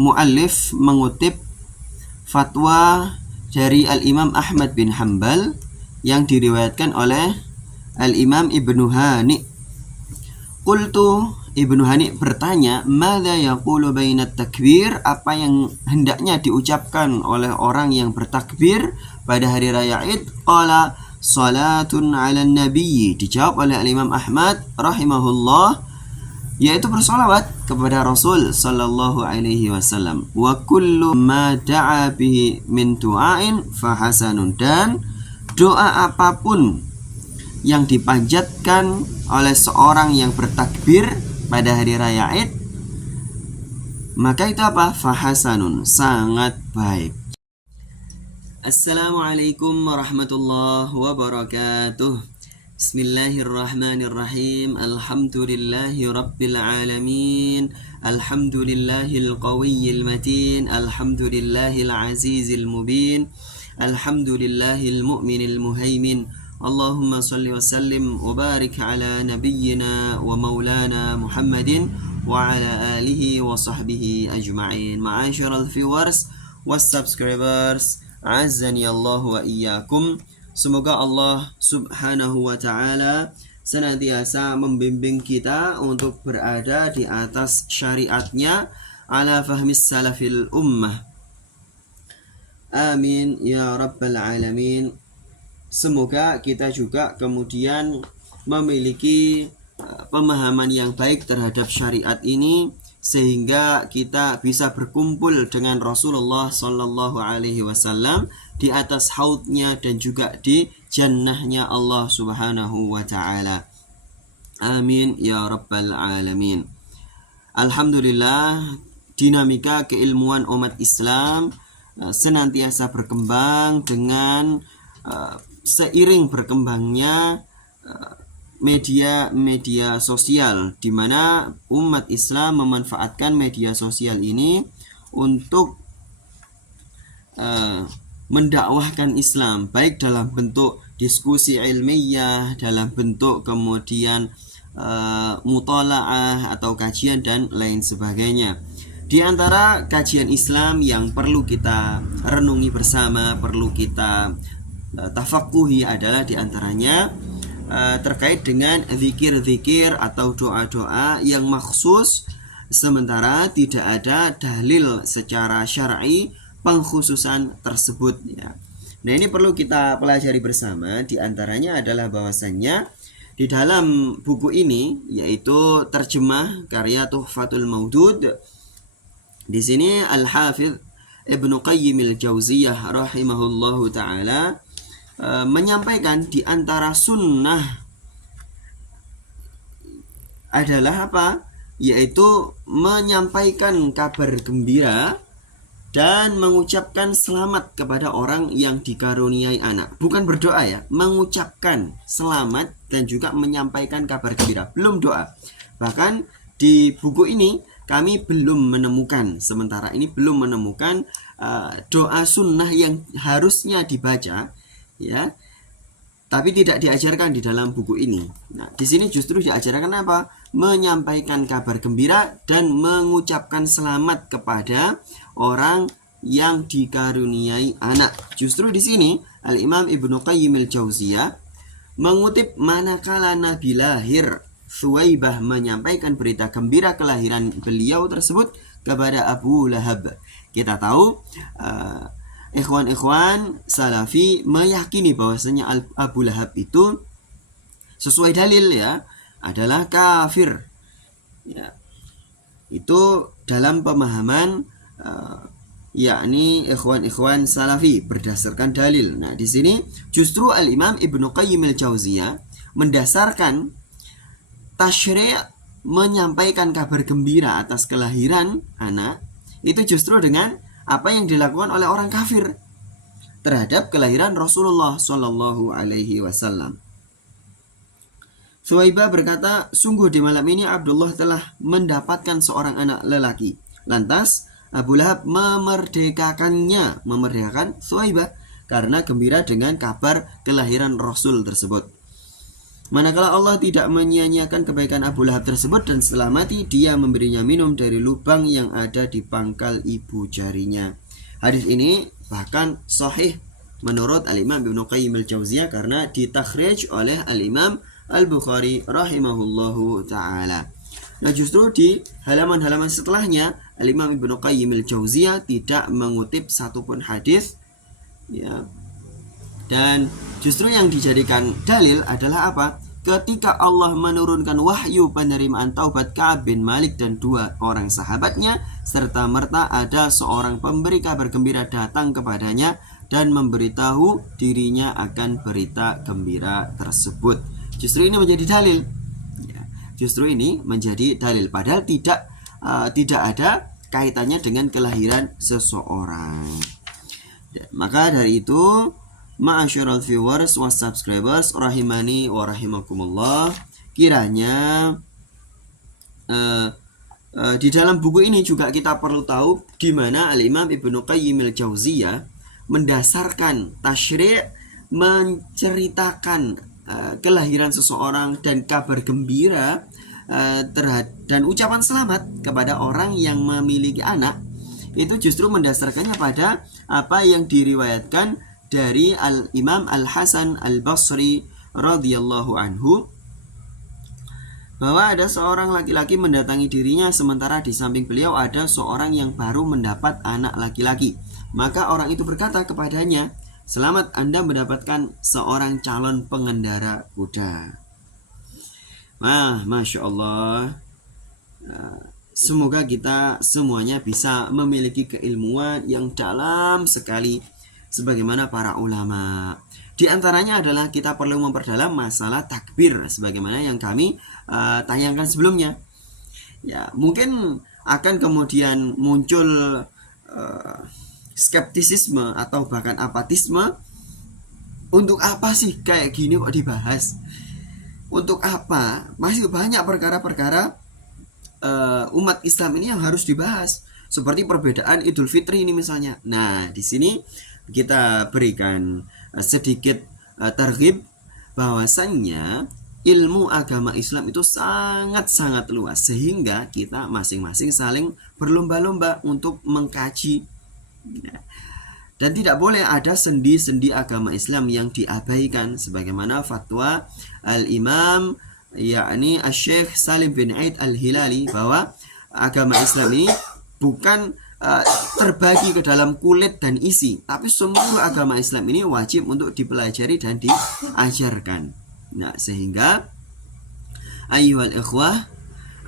muallif mengutip fatwa dari Al-Imam Ahmad bin Hanbal yang diriwayatkan oleh Al-Imam Ibnu Hani. Qultu, Ibnu Hani bertanya, "Madza yaqulu bainat takbir?" Apa yang hendaknya diucapkan oleh orang yang bertakbir pada hari raya Id? Qala salatun 'alan nabi. Dijawab oleh Al-Imam Ahmad rahimahullah, yaitu bersolawat kepada Rasul sallallahu alaihi wasallam. Wa kullu ma da'a bihi min du'ain fahasanun. Dan doa apapun yang dipanjatkan oleh seorang yang bertakbir pada hari raya Id, maka itu apa? Fahasanun, sangat baik. Assalamualaikum warahmatullahi wabarakatuh. Bismillahirrahmanirrahim. Alhamdulillahi rabbil alamin. Alhamdulillahil qawiyyil matin. Alhamdulillahil azizil mubin. Alhamdulillahil mu'minil muhaimin. Allahumma salli wa sallim wa barik ala nabiyyina wa maulana Muhammadin wa ala alihi wa sahbihi ajma'in. Ma'asyiral viewers was subscribers, azzani Allah wa iyyakum. Semoga Allah subhanahu wa ta'ala senantiasa membimbing kita untuk berada di atas syariatnya ala fahmis salafil ummah. Amin ya rabbal alamin. Semoga kita juga kemudian memiliki pemahaman yang baik terhadap syariat ini, sehingga kita bisa berkumpul dengan Rasulullah Sallallahu Alaihi Wasallam di atas haudnya dan juga di jannahnya Allah Subhanahu Wa Taala. Amin ya rabbal alamin. Alhamdulillah, dinamika keilmuan umat Islam senantiasa berkembang dengan seiring berkembangnya media sosial, di mana umat Islam memanfaatkan media sosial ini untuk mendakwahkan Islam, baik dalam bentuk diskusi ilmiah, dalam bentuk kemudian mutalaah atau kajian dan lain sebagainya. Di antara kajian Islam yang perlu kita renungi bersama, perlu kita tafakuhi adalah diantaranya terkait dengan zikir-zikir atau doa-doa yang maksus, sementara tidak ada dalil secara syar'i pengkhususan tersebut ya. Nah, ini perlu kita pelajari bersama. Di antaranya adalah bahwasannya di dalam buku ini, yaitu terjemah karya Tuhfatul Maudud, di sini Al-Hafidz Ibnu Qayyim al-Jauziyah rahimahullahu ta'ala menyampaikan di antara sunnah adalah apa? Yaitu menyampaikan kabar gembira dan mengucapkan selamat kepada orang yang dikaruniai anak. Bukan berdoa ya, mengucapkan selamat dan juga menyampaikan kabar gembira, belum doa. Bahkan di buku ini kami belum menemukan, sementara ini belum menemukan doa sunnah yang harusnya dibaca ya, tapi tidak diajarkan di dalam buku ini. Nah, di sini justru diajarkan apa? Menyampaikan kabar gembira dan mengucapkan selamat kepada orang yang dikaruniai anak. Justru di sini Al-Imam Ibnu Qayyim al-Jauziyah mengutip manakala Nabi lahir, Thuwaibah menyampaikan berita gembira kelahiran beliau tersebut kepada Abu Lahab. Kita tahu ikhwan-ikhwan salafi meyakini bahwasanya Abu Lahab itu sesuai dalil ya adalah kafir ya. Itu dalam pemahaman yakni ikhwan-ikhwan salafi berdasarkan dalil. Nah, di sini justru Al-Imam Ibnu Qayyim al-Jauziyah mendasarkan tasyri' menyampaikan kabar gembira atas kelahiran anak itu justru dengan apa yang dilakukan oleh orang kafir terhadap kelahiran Rasulullah Shallallahu Alaihi Wasallam. Thuwaibah berkata, sungguh di malam ini Abdullah telah mendapatkan seorang anak lelaki. Lantas Abu Lahab memerdekakan Thuwaibah karena gembira dengan kabar kelahiran Rasul tersebut. Manakala Allah tidak menyia-nyiakan kebaikan Abu Lahab tersebut, dan setelah mati dia memberinya minum dari lubang yang ada di pangkal ibu jarinya. Hadis ini bahkan sahih menurut Al-Imam Ibnu Qayyim al-Jauziyah karena ditakhrij oleh Al-Imam Al-Bukhari rahimahullahu ta'ala. Nah, justru di halaman-halaman setelahnya Al-Imam Ibnu Qayyim al-Jauziyah tidak mengutip satupun hadis, ya. Dan justru yang dijadikan dalil adalah apa? Ketika Allah menurunkan wahyu penerimaan taubat Ka'ab bin Malik dan 2 orang sahabatnya, serta merta ada seorang pemberi kabar gembira datang kepadanya dan memberitahu dirinya akan berita gembira tersebut. Justru ini menjadi dalil. Ya, justru ini menjadi dalil. Padahal tidak ada kaitannya dengan kelahiran seseorang. Maka dari itu, ma'asyiral viewers was subscribers rahimani wa rahimakumullah, kiranya di dalam buku ini juga kita perlu tahu di mana Al-Imam Ibnu Qayyim al-Jauziyah mendasarkan tasyri', menceritakan kelahiran seseorang dan kabar gembira dan ucapan selamat kepada orang yang memiliki anak, itu justru mendasarkannya pada apa yang diriwayatkan dari Al-Imam Al-Hasan Al-Basri radhiyallahu anhu, bahwa ada seorang laki-laki mendatangi dirinya sementara di samping beliau ada seorang yang baru mendapat anak laki-laki. Maka orang itu berkata kepadanya, "Selamat, Anda mendapatkan seorang calon pengendara kuda." Masya Allah. Semoga kita semuanya bisa memiliki keilmuan yang dalam sekali sebagaimana para ulama. Di antaranya adalah kita perlu memperdalam masalah takbir sebagaimana yang kami tayangkan sebelumnya. Ya, mungkin akan kemudian muncul skeptisisme atau bahkan apatisme. Untuk apa sih kayak gini kok dibahas? Untuk apa? Masih banyak perkara-perkara umat Islam ini yang harus dibahas. Seperti perbedaan Idul Fitri ini misalnya. Nah, di sini kita berikan sedikit targhib bahwasannya ilmu agama Islam itu sangat-sangat luas, sehingga kita masing-masing saling berlomba-lomba untuk mengkaji. Dan tidak boleh ada sendi-sendi agama Islam yang diabaikan, sebagaimana fatwa Al-Imam yakni Asy-Syaikh Salim bin Aid Al-Hilali bahwa agama Islam ini bukan terbagi ke dalam kulit dan isi, tapi seluruh agama Islam ini wajib untuk dipelajari dan diajarkan. Nah, sehingga ayyuhal ikhwah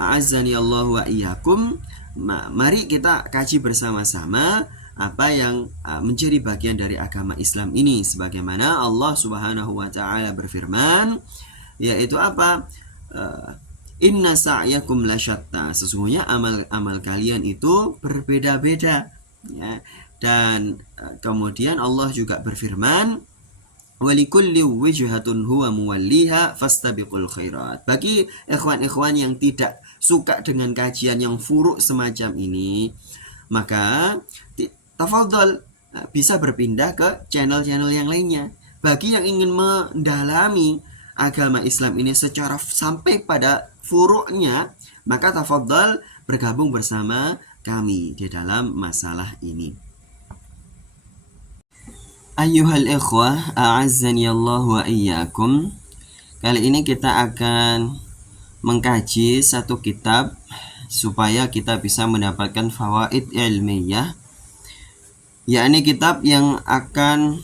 a'azzani Allah wa iyyakum, mari kita kaji bersama-sama apa yang menjadi bagian dari agama Islam ini, sebagaimana Allah Subhanahu wa taala berfirman, yaitu apa? Inna sa'yakum lasyatta, sesungguhnya amal kalian itu berbeda-beda, ya. Dan kemudian Allah juga berfirman, walikulli wijhatun huwa muwalliha fastabiqul khairat. Bagi ikhwan-ikhwan yang tidak suka dengan kajian yang furuk semacam ini, maka tafadhol bisa berpindah ke channel-channel yang lainnya. Bagi yang ingin mendalami agama Islam ini secara sampai pada furuknya, maka tafadhal bergabung bersama kami di dalam masalah ini. Ayyuhal ikhwah a'azzani Allah wa iyyakum. Kali ini kita akan mengkaji satu kitab supaya kita bisa mendapatkan fawaid ilmiah, yakni kitab yang akan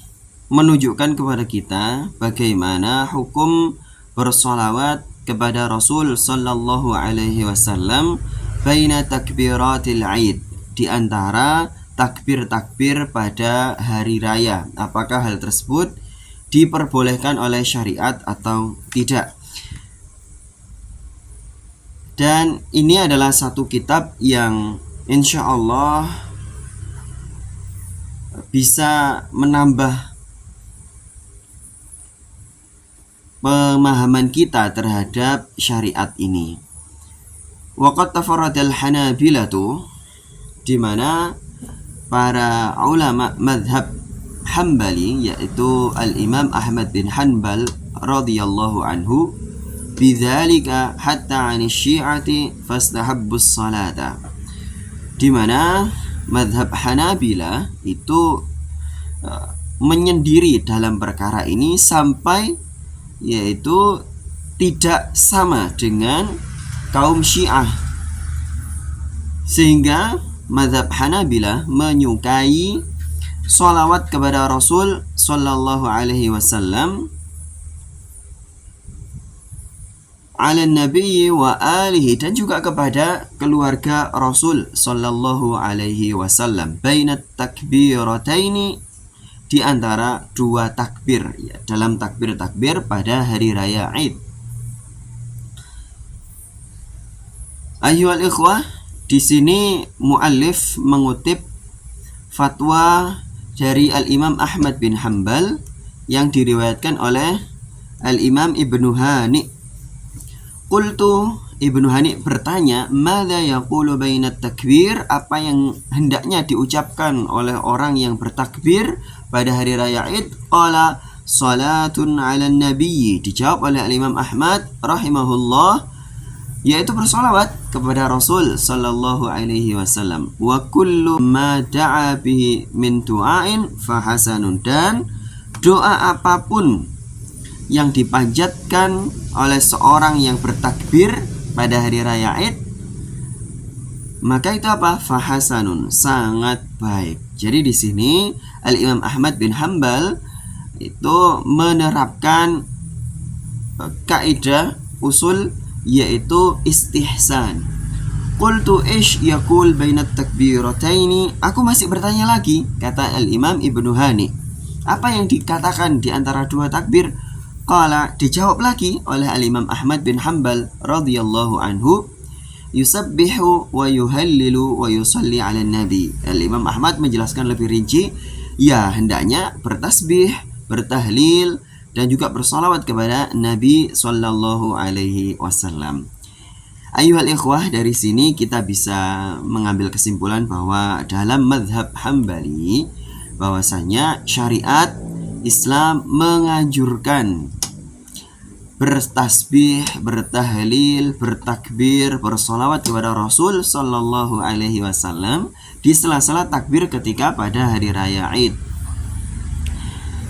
menunjukkan kepada kita bagaimana hukum bersolawat kepada Rasul sallallahu alaihi wasallam baina takbiratil Aid, di antara takbir-takbir pada hari raya. Apakah hal tersebut diperbolehkan oleh syariat atau tidak? Dan ini adalah satu kitab yang insya Allah bisa menambah pemahaman kita terhadap syariat ini. Waqad tafarradal Hanabilatu, di mana para ulama madhab Hambali, yaitu Al-Imam Ahmad bin Hanbal radhiyallahu anhu, bidzalika hatta 'ani syi'ati fastahabbus salata. Di mana mazhab Hanabila itu menyendiri dalam perkara ini sampai yaitu tidak sama dengan kaum Syiah, sehingga mazhab Hanabila menyukai sholawat kepada Rasul sallallahu alaihi wasallam ala nabi wa alihi, dan juga kepada keluarga Rasul sallallahu alaihi wasallam bainat takbirataini, di antara dua takbir, ya, dalam takbir-takbir pada hari raya Id. Ayyuhal ikhwah, di sini muallif mengutip fatwa dari Al-Imam Ahmad bin Hanbal yang diriwayatkan oleh Al-Imam Ibnu Hani. Qultu, Ibnu Hani bertanya, "Madza yaqulu bainat takbir?" Apa yang hendaknya diucapkan oleh orang yang bertakbir pada hari raya Id? Qala salatun 'alan nabi. Dijawab oleh Al-Imam Ahmad rahimahullah, yaitu bersolawat kepada Rasul sallallahu alaihi wasallam. Wa kullu ma da'a bihi min du'ain fa hasanun, dan doa apapun yang dipanjatkan oleh seorang yang bertakbir pada hari raya Id, maka itu apa? Fahasanun, sangat baik. Jadi di sini Al-Imam Ahmad bin Hanbal itu menerapkan kaidah usul, yaitu istihsan. Qultu ish yaqul bainat takbirataini. Aku masih bertanya lagi, kata Al-Imam Ibnu Hani, apa yang dikatakan di antara dua takbir? Qala, dijawab lagi oleh Al-Imam Ahmad bin Hanbal radhiyallahu anhu, yusabbihu wa yuhallilu wa yusalli ala nabi. Al-Imam Ahmad menjelaskan lebih rinci, ya hendaknya bertasbih, bertahlil, dan juga bersalawat kepada Nabi sallallahu alaihi wasallam. Ayuhal ikhwah, dari sini kita bisa mengambil kesimpulan bahwa dalam mazhab Hambali bahwasanya syariat Islam menganjurkan bertasbih, bertahlil, bertakbir, bersolawat kepada Rasul sallallahu alaihi wasallam di sela-sela takbir ketika pada hari raya Id.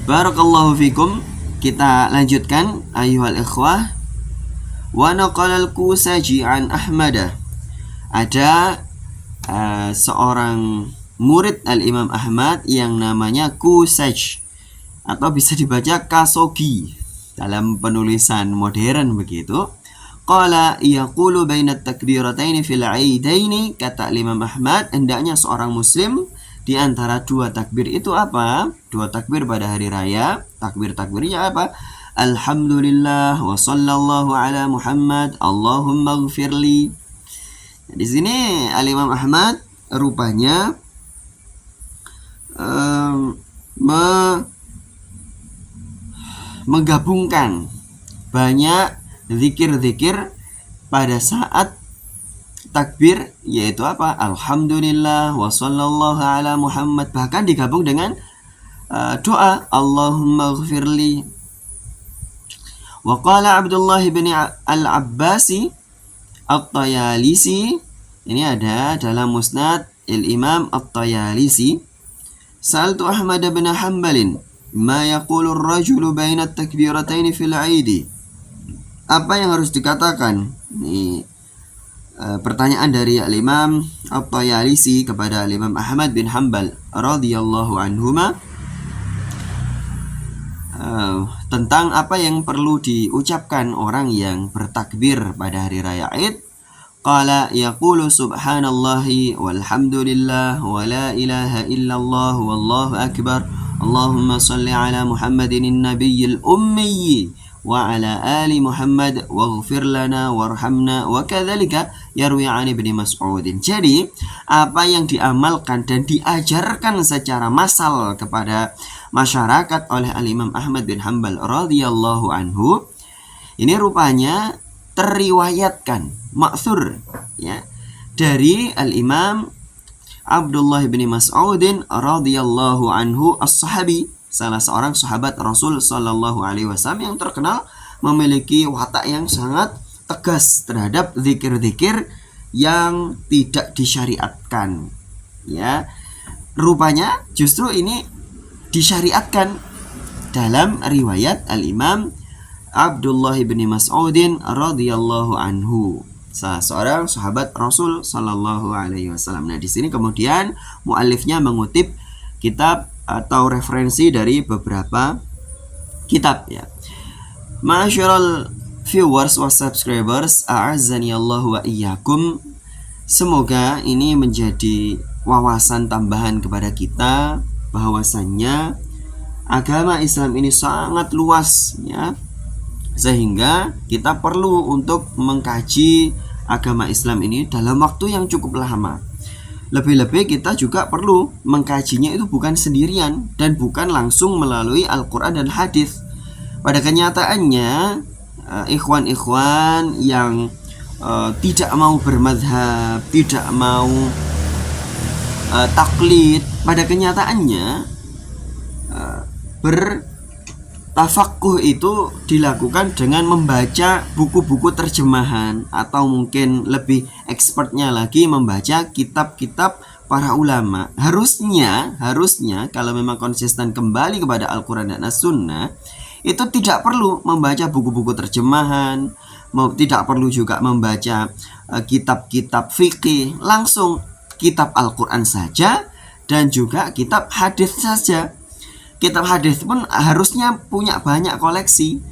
Barakallahu fikum. Kita lanjutkan ayuhal ikhwah. Wa naqala al-Kusaji an Ahmad. Ada seorang murid Al-Imam Ahmad yang namanya Kusaj, atau bisa dibaca Kasogi dalam penulisan modern begitu. Qala yaqulu bainat takbirataini fil aidaini. Kata Imam Ahmad, hendaknya seorang muslim di antara dua takbir itu apa? Dua takbir pada hari raya, takbir-takbirnya apa? Alhamdulillah wa sallallahu ala Muhammad, Allahumma ighfirli. Di sini Al-Imam Ahmad rupanya menggabungkan banyak zikir-zikir pada saat takbir, yaitu apa? Alhamdulillah wa sallallahu ala Muhammad, bahkan digabung dengan doa Allahumma ighfirli. Wa qala Abdullah bin Al-Abbasi At-Tayalisi, ini ada dalam Musnad Al-Imam At-Tayalisi, Sa'altu Ahmad bin Hanbalin ma yaqulu ar-rajulu baina at-takbirataini fil 'aidi. Apa yang harus dikatakan? Ini pertanyaan dari Al-Imam At-Tayalisi kepada Al-Imam Ahmad bin Hanbal radhiyallahu anhuma, tentang apa yang perlu diucapkan orang yang bertakbir pada hari raya Id. Qala yaqulu subhanallahi walhamdulillah wa la ilaha illallah wallahu akbar, Allahumma salli ala Muhammadin nabiyil ummi wa ala ali Muhammad waghfir lana warhamna, wa kadzalika yarwi an Ibnu Mas'ud. Jadi apa yang diamalkan dan diajarkan secara massal kepada masyarakat oleh Al-Imam Ahmad bin Hanbal radhiyallahu anhu, ini rupanya teriwayatkan ma'thur, ya, dari Al-Imam Abdullah bin Mas'udin radhiyallahu anhu as-sahabi, salah seorang sahabat Rasul sallallahu alaihi wasallam yang terkenal memiliki watak yang sangat tegas terhadap zikir-zikir yang tidak disyariatkan. Ya, rupanya justru ini disyariatkan dalam riwayat Al-Imam Abdullah bin Mas'udin radhiyallahu anhu, salah seorang sahabat Rasul sallallahu alaihi wasallam. Nah, di sini kemudian muallifnya mengutip kitab atau referensi dari beberapa kitab ya. Ma'asyiral viewers wa subscribers, a'azzani Allah wa iyyakum. Semoga ini menjadi wawasan tambahan kepada kita bahwasannya agama Islam ini sangat luas ya, sehingga kita perlu untuk mengkaji agama Islam ini dalam waktu yang cukup lama. Lebih-lebih kita juga perlu mengkajinya itu bukan sendirian dan bukan langsung melalui Al-Quran dan hadis. Pada kenyataannya ikhwan-ikhwan yang tidak mau bermadhab, tidak mau taklid, pada kenyataannya bertafaqquh itu dilakukan dengan membaca buku-buku terjemahan, atau mungkin lebih expertnya lagi membaca kitab-kitab para ulama. Harusnya kalau memang konsisten kembali kepada Al-Quran dan As-Sunnah, itu tidak perlu membaca buku-buku terjemahan, tidak perlu juga membaca kitab-kitab fikih, langsung kitab Al-Quran saja dan juga kitab hadis saja. Kitab hadis pun harusnya punya banyak koleksi,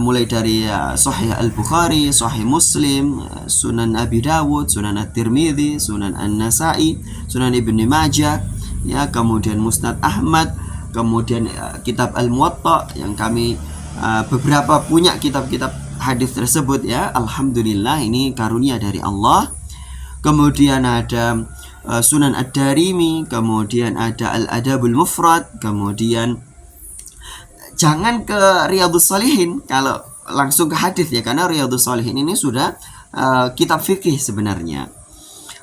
mulai dari Sahih Al-Bukhari, Sahih Muslim, Sunan Abi Dawud, Sunan At-Tirmidzi, Sunan An-Nasai, Sunan Ibnu Majah, ya, kemudian Musnad Ahmad, kemudian kitab Al-Muwatta yang kami beberapa punya kitab-kitab hadis tersebut ya. Alhamdulillah, ini karunia dari Allah. Kemudian ada Sunan Ad-Darimi, kemudian ada Al-Adabul Mufrad, kemudian jangan ke Riyadhus Shalihin kalau langsung ke hadis ya, karena Riyadhus Shalihin ini sudah kitab fikih sebenarnya.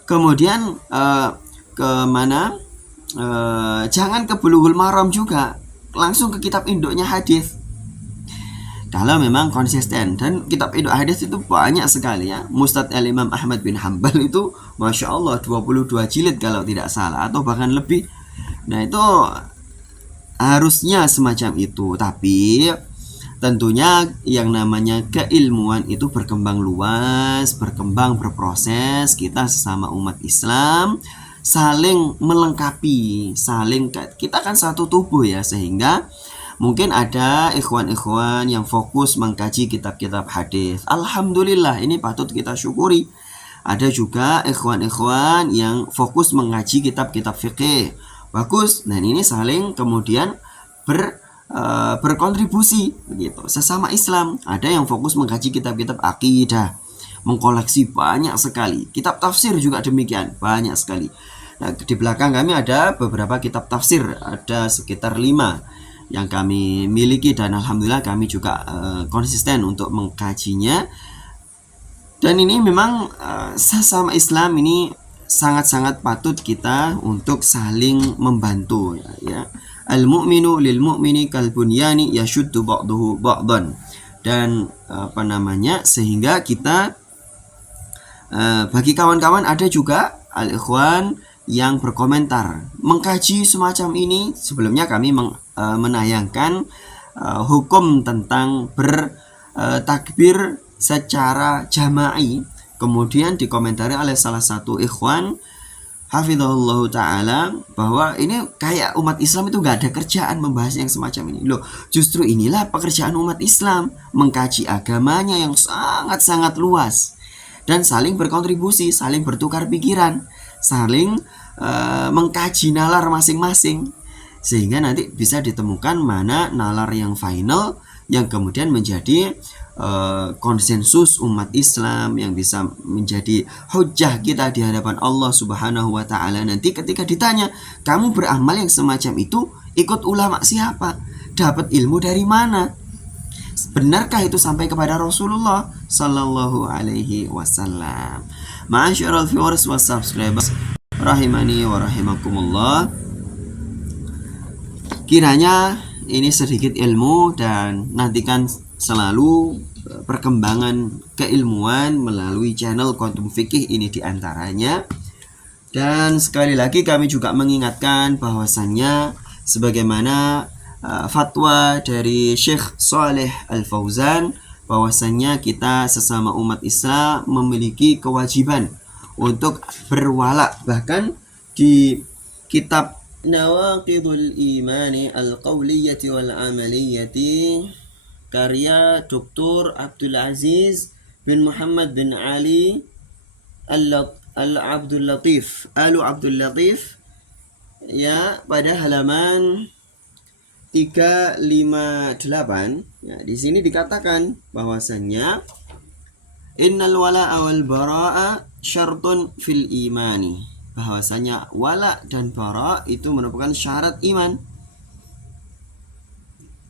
Kemudian ke mana? Jangan ke Bulughul Maram juga, langsung ke kitab induknya hadis. Kalau memang konsisten, dan kitab induk hadis itu banyak sekali ya. Musnad Imam Ahmad bin Hanbal itu Masya Allah 22 jilid kalau tidak salah, atau bahkan lebih. Nah, itu harusnya semacam itu. Tapi tentunya yang namanya keilmuan itu berkembang luas, berkembang berproses. Kita sesama umat Islam saling melengkapi, kita kan satu tubuh ya, sehingga mungkin ada ikhwan-ikhwan yang fokus mengkaji kitab-kitab hadis. Alhamdulillah, ini patut kita syukuri. Ada juga ikhwan-ikhwan yang fokus mengaji kitab-kitab fikih. Bagus. Dan ini saling kemudian berkontribusi begitu. Sesama Islam, ada yang fokus mengkaji kitab-kitab akidah, mengkoleksi banyak sekali. Kitab tafsir juga demikian, banyak sekali. Nah, di belakang kami ada beberapa kitab tafsir, ada sekitar 5 yang kami miliki, dan alhamdulillah kami juga konsisten untuk mengkajinya. Dan ini memang sesama Islam ini sangat-sangat patut kita untuk saling membantu ya. Al-mu'minu lil mu'mini kal bunyani yashuddu ba'duhu ba'dan. Dan sehingga kita bagi kawan-kawan ada juga al-ikhwan yang berkomentar mengkaji semacam ini. Sebelumnya kami menayangkan hukum tentang bertakbir secara jama'i, kemudian dikomentari oleh salah satu ikhwan hafizahullah ta'ala bahwa ini kayak umat Islam itu gak ada kerjaan membahas yang semacam ini. Loh, justru inilah pekerjaan umat Islam, mengkaji agamanya yang sangat-sangat luas dan saling berkontribusi, saling bertukar pikiran, saling mengkaji nalar masing-masing, sehingga nanti bisa ditemukan mana nalar yang final, yang kemudian menjadi konsensus umat Islam, yang bisa menjadi hujjah kita di hadapan Allah Subhanahu wa ta'ala. Nanti ketika ditanya, kamu beramal yang semacam itu ikut ulama siapa? Dapat ilmu dari mana? Benarkah itu sampai kepada Rasulullah Sallallahu Alaihi Wasallam? Ma'asyiral viewers wa subscribers rahimani wa rahimakumullah, kiranya ini sedikit ilmu, dan nantikan selalu perkembangan keilmuan melalui channel Quantum Fikih ini diantaranya. Dan sekali lagi kami juga mengingatkan bahwasannya sebagaimana fatwa dari Syekh Shalih Al-Fauzan, bahwasannya kita sesama umat Islam memiliki kewajiban untuk berwala. Bahkan di kitab Nawaqidul Imani Al-Qawliyati Wal-Amaliyati karya Dr. Abdul Aziz bin Muhammad bin Ali Abdul Latif ya, pada halaman 358 ya, di sini dikatakan bahwasannya innal wala'a wal bara'a syartun fil imani, bahwasanya wala dan bara itu merupakan syarat iman.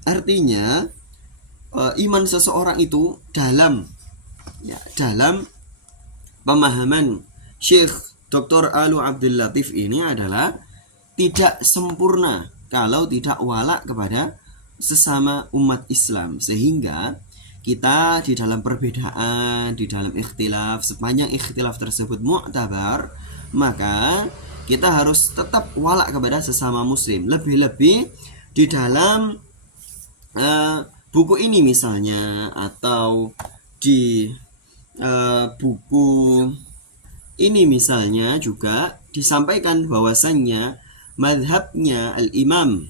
Artinya iman seseorang itu dalam pemahaman Syekh Dr. Alu Abdul Latif ini adalah tidak sempurna kalau tidak wala kepada sesama umat Islam. Sehingga kita di dalam perbedaan, di dalam ikhtilaf, sepanjang ikhtilaf tersebut mu'tabar, maka kita harus tetap wala kepada sesama muslim. Lebih-lebih di dalam buku ini misalnya, atau di buku ini misalnya juga disampaikan bahwasannya madhabnya Al-Imam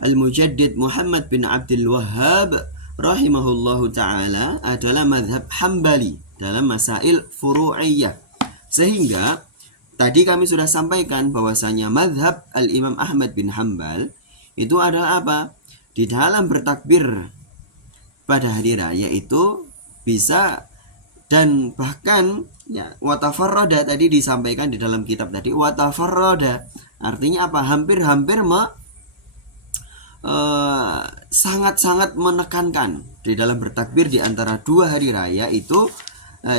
Al-Mujaddid Muhammad bin Abdul Wahhab rahimahullahu ta'ala adalah madhab Hambali dalam masail furu'iyah. Sehingga tadi kami sudah sampaikan bahwasanya madhab Al-Imam Ahmad bin Hambal itu adalah apa? Di dalam bertakbir pada hari raya itu bisa, dan bahkan ya, watafarroda tadi disampaikan di dalam kitab tadi, watafarroda artinya apa? Hampir-hampir sangat-sangat menekankan di dalam bertakbir di antara dua hari raya itu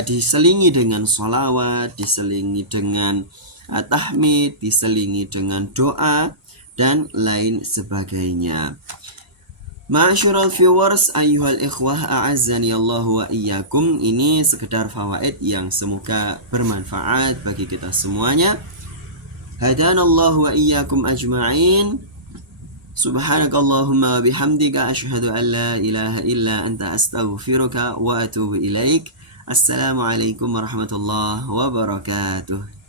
diselingi dengan sholawat, diselingi dengan tahmid, diselingi dengan doa dan lain sebagainya. Ma'asyiral viewers, ayyuhal ikhwah, a'azzani Allah wa iyyakum. Ini sekedar fawaid yang semoga bermanfaat bagi kita semuanya. Hadanallahu wa iyyakum ajma'in. Subhanakallahumma wa bihamdika asyhadu an la ilaha illa anta astaghfiruka wa atubu ilaik. Assalamualaikum warahmatullahi wabarakatuh.